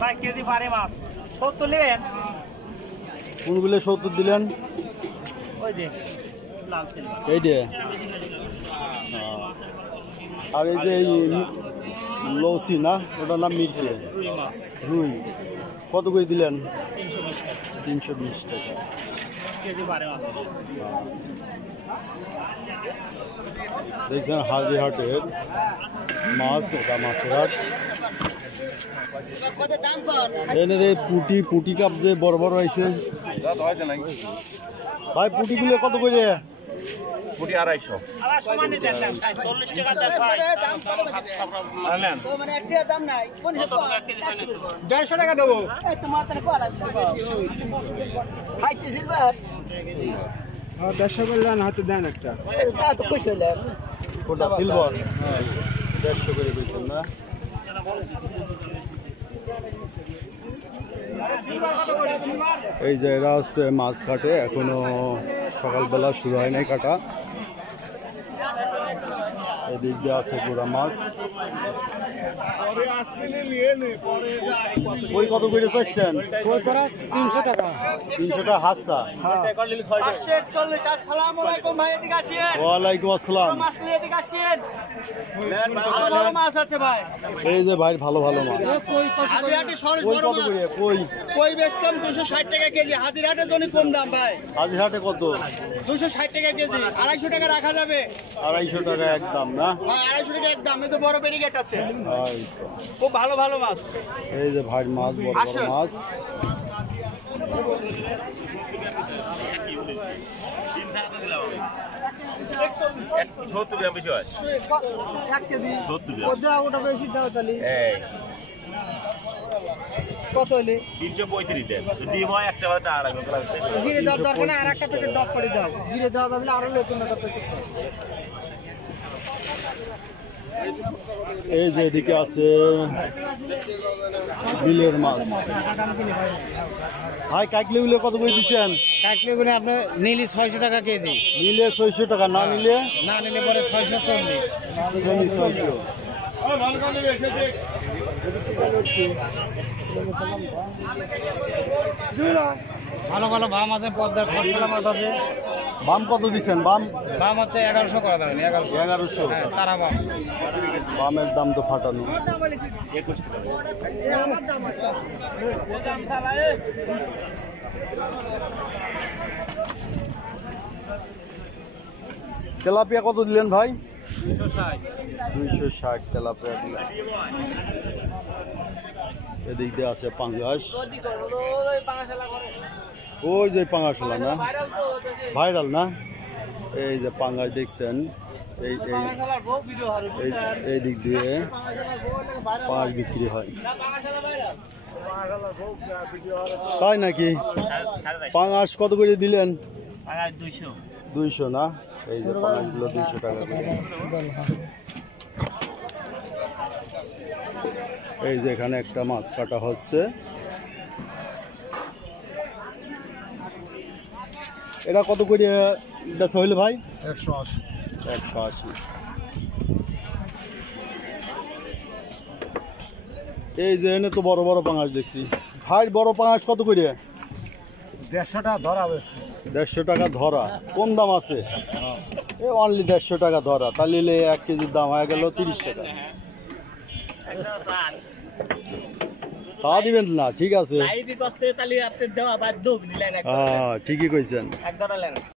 ভাই কেজি পারে মাছ 70 নেবেন। কোনগুলো 70 দিলেন? ওই যে লাল সিলভার এই যে। আর এই যে লৌসি না, ওটার নাম মিরকে রুই মাছ। রুই কত করে দিলেন? 320 টাকা 320 টাকা কেজি পারে মাছ। দেখছেন হাজিরহাটের মাছ, এটা মাছের হাট। এনে যে পুটি কাপ যে বড় বড় হয়েছে ভাই, পুটিগুলো কত করে? পুটি 250। আবার সমান দেন না 40 টাকা দেন ভাই। আনেন মানে একটা দাম নাই 150 টাকা দেবো। এই তোমার তো কল আছে খাইতে সিলভার। হ্যাঁ 150 করে দেন, হাতে দেন একটা। তা তো কইছে হলেন কোনটা সিলভার? 150 করে দিচ্ছেন না? এই যে এরা হচ্ছে মাছ কাটে, এখনো সকালবেলা শুরু হয় নাই কাটা। এদিক দিয়ে আছে পুরা মাছ। ওই কত করে চাইছেন? 300 টাকা 300 টাকা হাতসা। আসসালামু আলাইকুম ভাই, এদিকে আসেন। ওয়ালাইকুম আসসালাম। মাছ নিয়ে এদিকে আসেন। ভালো মাছ আছে ভাই। এই যে ভাই ভালো ভালো মাছ। হাজিরহাটে সরস কই বড় কত মাছ। করে? কই কই বেচলাম 260 টাকা কেজি। হাজিরহাটে তো অনেক কম দাম ভাই। হাজিরহাটে কত? 260 টাকা কেজি। 250 টাকা রাখা যাবে। 250 টাকা একদম না? হ্যাঁ 250 টাকা একদম। এই তো বড় ব্যারিকেড আছে। এই তো। খুব ভালো ভালো মাছ। এই যে ভাই মাছ, বড় বড় আসেন। মাছ। ওটা বেশি দাও তাহলে। কত হলে? 335 দেন। ডিম হয় একটা বা 4 টাকা লাগছে। জিরে দাও দরকার না, আর একটা প্যাকেট ডক করে দাও। জিরে দাও তাহলে আরো নতুন একটা প্যাকেট। এই যে এদিকে আছে বিলের মাছ। ভাই কাকলিগুলো কত করে দিচ্ছেন? কাকলিগুলো আপনি নিলি 600 টাকা কেজি। নিলে 600 টাকা, না নিলে না নিলে পরে 640। 600। ভালো ভালো বাম আছে, পদ্মার খরসলা মাছ আছে। বাম কত দিচ্ছেন? বাম বাম হচ্ছে 1100 করে দেবেন। 1100। হ্যাঁ তারা বাম। বামের দাম তো ফাটানো। 21 টাকা। তেলাপিয়া কত দিলেন ভাই? 260। 260 তেলাপিয়া দিলেন। এদিক দিয়ে আছে পাঙ্গাস। ওই যে পাঙ্গাসলা না, ভাইরাল না? এই যে পাঙ্গাস দেখছেন, এই এই এই দিক দিয়ে পাঁচ বিক্রি হয়। তাই নাকি? পাঙ্গাস কত করে দিলেন? 200 না? এই যে পাঙ্গাসগুলো 200 টাকা করে। এই যে এখানে একটা মাছ কাটা হচ্ছে। এটা কত করে বেচা হইলো ভাই? 180। 180। এই যে এনে তো বড় বড় পাঙাশ দেখছি ভাই। বড় পাঙাশ কত করে? 150 টাকা ধরা। 150 টাকা ধরা, কম দাম আছে। এই অনলি 150 টাকা ধরা, তাহলে 1 কেজির দাম হয়ে গেল 30 টাকা। তা দিবেন না? ঠিক আছে, হ্যাঁ ঠিকই কইছেন।